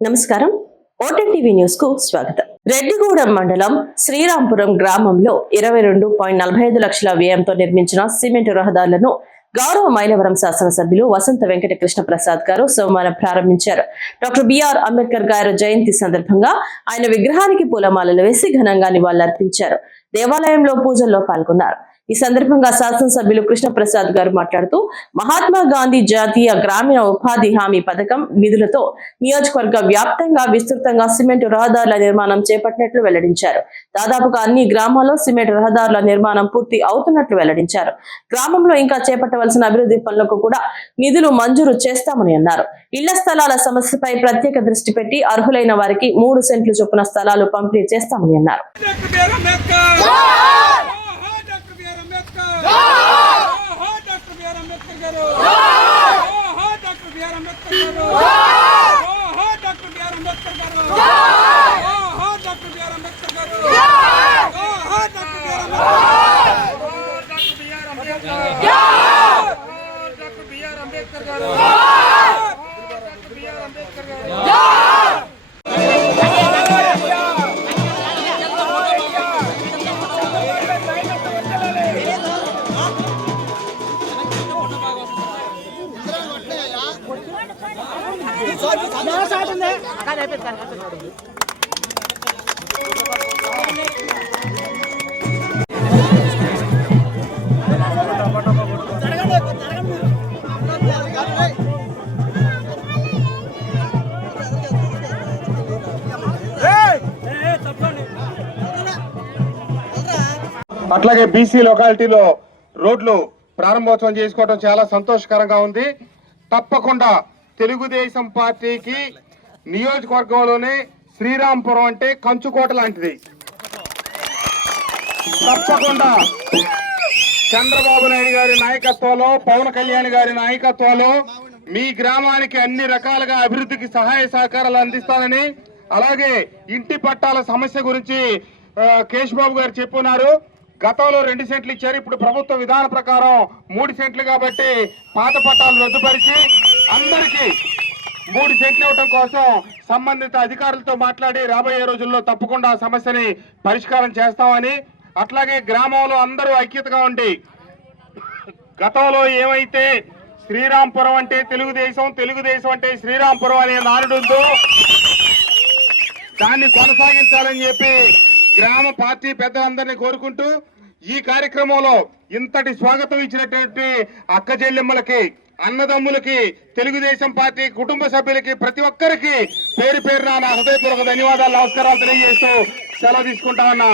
నమస్కారం. ఓటీటీవీ న్యూస్కు స్వాగతం. రెడ్డిగూడెం మండలం శ్రీరాంపురం గ్రామంలో ఇరవై రెండు పాయింట్ నలభై ఐదు లక్షల వ్యయంతో నిర్మించిన సిమెంట్ రహదారులను గౌరవ మైలవరం శాసనసభ్యులు వసంత వెంకట కృష్ణ ప్రసాద్ గారు సోమవారం ప్రారంభించారు. డాక్టర్ బిఆర్ అంబేద్కర్ గారి జయంతి సందర్భంగా ఆయన విగ్రహానికి పూలమాలలు వేసి ఘనంగా నివాళులర్పించారు. దేవాలయంలో పూజల్లో పాల్గొన్నారు. ఈ సందర్భంగా శాసనసభ్యులు కృష్ణప్రసాద్ గారు మాట్లాడుతూ మహాత్మా గాంధీ జాతీయ గ్రామీణ ఉపాధి హామీ పథకం నిధులతో నియోజకవర్గ వ్యాప్తంగా విస్తృతంగా సిమెంట్ రహదారుల నిర్మాణం చేపట్టినట్లు వెల్లడించారు. దాదాపుగా అన్ని గ్రామాల్లో సిమెంట్ రహదారుల నిర్మాణం పూర్తి అవుతున్నట్లు వెల్లడించారు. గ్రామంలో ఇంకా చేపట్టవలసిన అభివృద్ధి పనులకు కూడా నిధులు మంజూరు చేస్తామని అన్నారు. ఇళ్ళ స్థలాల సమస్యపై ప్రత్యేక దృష్టి పెట్టి అర్హులైన వారికి మూడు సెంట్లు చొప్పున స్థలాలు పంపిణీ చేస్తామని అన్నారు డాక్టర్ బిఆర్ అంబేద్కర్ ఓహో డాక్టర్ బిఆర్ అట్లాగే బీసీ లొకాలిటీలో రోడ్లు ప్రారంభోత్సవం చేసుకోవడం చాలా సంతోషకరంగా ఉంది. తప్పకుండా తెలుగుదేశం పార్టీకి నియోజకవర్గంలోనే శ్రీరాంపురం అంటే కంచుకోట లాంటిది. తప్పకుండా చంద్రబాబు నాయుడు గారి నాయకత్వంలో పవన్ కళ్యాణ్ గారి నాయకత్వంలో మీ గ్రామానికి అన్ని రకాలుగా అభివృద్ధికి సహాయ సహకారాలు అందిస్తానని అలాగే ఇంటి పట్టాల సమస్య గురించి కేశ్ బాబు గారు చెప్పున్నారు గతంలో రెండు సెంట్లు ఇచ్చారు. ఇప్పుడు ప్రభుత్వ విధాన ప్రకారం మూడు సెంట్లు కాబట్టి పాత పట్టాలు రద్దుపరిచి అందరికీ మూడు సెంట్లు ఇవ్వడం కోసం సంబంధిత అధికారులతో మాట్లాడి రాబోయే రోజుల్లో తప్పకుండా ఆ సమస్యని పరిష్కారం చేస్తామని అట్లాగే గ్రామంలో అందరూ ఐక్యతగా ఉండి గతంలో ఏమైతే శ్రీరాంపురం అంటే తెలుగుదేశం తెలుగుదేశం అంటే శ్రీరాంపురం అనే నానుడు దాన్ని కొనసాగించాలని చెప్పి గ్రామ పార్టీ పెద్దలందరినీ కోరుకుంటూ ఈ కార్యక్రమంలో ఇంతటి స్వాగతం ఇచ్చినటువంటి అక్క చెల్లెమ్మలకి అన్నదమ్ములకి తెలుగుదేశం పార్టీ కుటుంబ సభ్యులకి ప్రతి ఒక్కరికి పేరు పేరున నా హృదయపూర్వక ధన్యవాదాలు నమస్కారాలు తెలియజేస్తూ సెలవు తీసుకుంటామన్నా